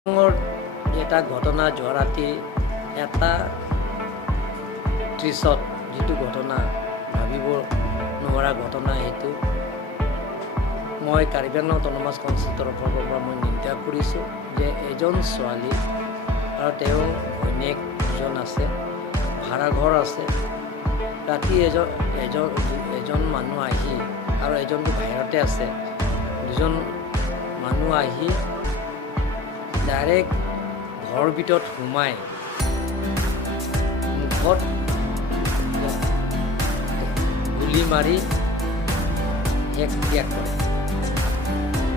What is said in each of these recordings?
এটা ঘটনা যোৱা ৰাতি এটা 30ত যিটো ঘটনা ভাবিব নোৱাৰা ঘটনা সেইটো মই কাৰ্বি আংলং অটোনমাছ কাউন্সিলৰ তৰফৰ পৰা মই নিন্দা কৰিছোঁ যে এজন ছোৱালী আৰু তেওঁ ঘৈণীয়েক দুজন আছে, ভাড়াঘৰ আছে, ৰাতি এজন মানুহ আহি আৰু এজনটো বাহিৰতে আছে, দুজন মানুহ আহি ডাইৰেক্ট ঘৰৰ ভিতৰত সোমাই মুখত গুলি মাৰি শেষ ত্যাগ কৰে,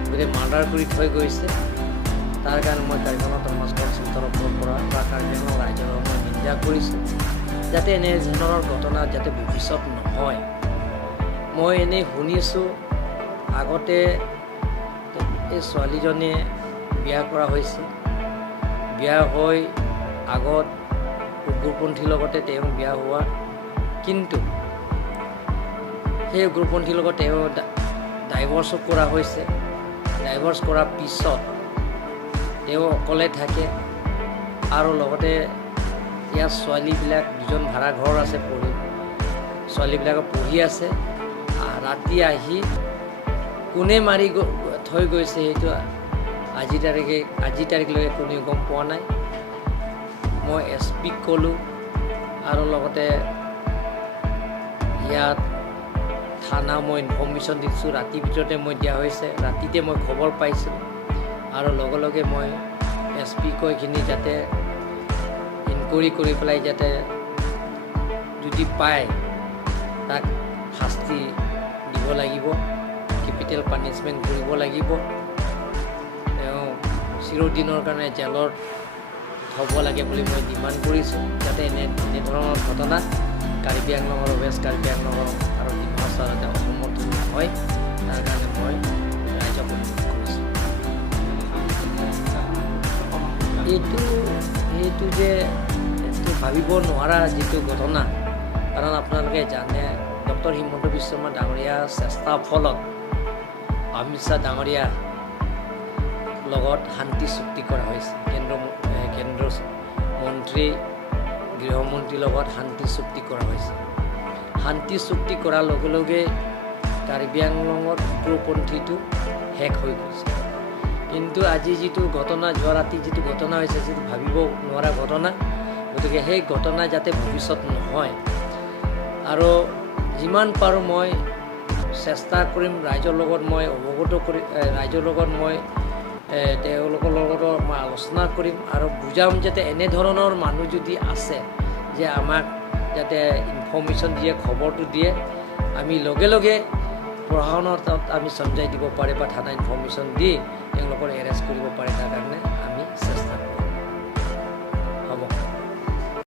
গতিকে মাৰ্ডাৰ কৰি থৈ গৈছে। তাৰ কাৰণে মই কাৰ্বি আংলং অটোনমাছ কাউন্সিলৰ তৰফৰ পৰা বা কাৰ্বি আংলং ৰাইজৰ মই নিন্দা কৰিছোঁ, যাতে এনে ধৰণৰ ঘটনা যাতে ভৱিষ্যত নহয়। মই এনেই শুনিছোঁ আগতে এই ছোৱালীজনীয়ে বিয়া কৰা হৈছে, বিয়া হৈ আগত উগ্ৰপন্থীৰ লগতে তেওঁ বিয়া হোৱা, কিন্তু সেই উগ্ৰপন্থীৰ লগত তেওঁ ডাইভৰ্চো কৰা হৈছে। ডাইভৰ্চ কৰাৰ পিছত তেওঁ অকলে থাকে আৰু লগতে ইয়াৰ ছোৱালীবিলাক দুজন ভাড়াঘৰ আছে, ছোৱালীবিলাকক পঢ়ি আছে। ৰাতি আহি কোনে মাৰি থৈ গৈছে সেইটো আজি তাৰিখলৈকে কোনেও গম পোৱা নাই। মই SP-ক ক'লোঁ আৰু লগতে ইয়াত থানা মই ইনফৰ্মেশ্যন দিছোঁ, ৰাতিৰ ভিতৰতে মই দিয়া হৈছে, ৰাতিতে মই খবৰ পাইছোঁ আৰু লগে লগে মই SP-ক এইখিনি যাতে ইনকুৱাৰী কৰি পেলাই যাতে যদি পায় তাক শাস্তি দিব লাগিব, কেপিটেল পানিছমেণ্ট কৰিব লাগিব, তেওঁ চিৰদিনৰ কাৰণে জেলত থ'ব লাগে বুলি মই ডিমাণ্ড কৰিছোঁ, যাতে এনেধৰণৰ ঘটনা কাৰ্বি আংলং আৰু ৱেষ্ট কাৰ্বি আংলং আৰু ডিমা হাছাও যাতে অসমত নহয়, তাৰ কাৰণে মই ৰাইজক অনুৰোধ কৰিছোঁ। এইটো যে ভাবিব নোৱাৰা যিটো ঘটনা, কাৰণ আপোনালোকে জানে ডক্টৰ হিমন্ত বিশ্ব শৰ্মা ডাঙৰীয়াৰ চেষ্টাৰ ফলত অমিত শ্বাহ ডাঙৰীয়া লগত শান্তি চুক্তি কৰা হৈছে, কেন্দ্ৰ মন্ত্ৰী গৃহমন্ত্ৰীৰ লগত শান্তি চুক্তি কৰা হৈছে। শান্তি চুক্তি কৰাৰ লগে লগে কাৰ্বি আংলঙত উগ্ৰপন্থীটো শেষ হৈ গৈছে, কিন্তু আজি যিটো ঘটনা যোৱা ৰাতি যিটো ঘটনা হৈছে, যিটো ভাবিব নোৱাৰা ঘটনা, গতিকে সেই ঘটনা যাতে ভৱিষ্যত নহয় আৰু যিমান পাৰোঁ মই চেষ্টা কৰিম, ৰাইজৰ লগত মই অৱগত কৰি ৰাইজৰ লগত মই তেওঁলোকৰ লগত মই আলোচনা কৰিম আৰু বুজাম যাতে এনেধৰণৰ মানুহ যদি আছে যে আমাক যাতে ইনফৰ্মেশ্যন দিয়ে, খবৰটো দিয়ে, আমি লগে লগে প্ৰশাসনৰ তাত আমি চমজাই দিব পাৰে বা থানা ইনফৰ্মেশ্যন দি তেওঁলোকৰ এৰেষ্ট কৰিব পাৰে, তাৰ কাৰণে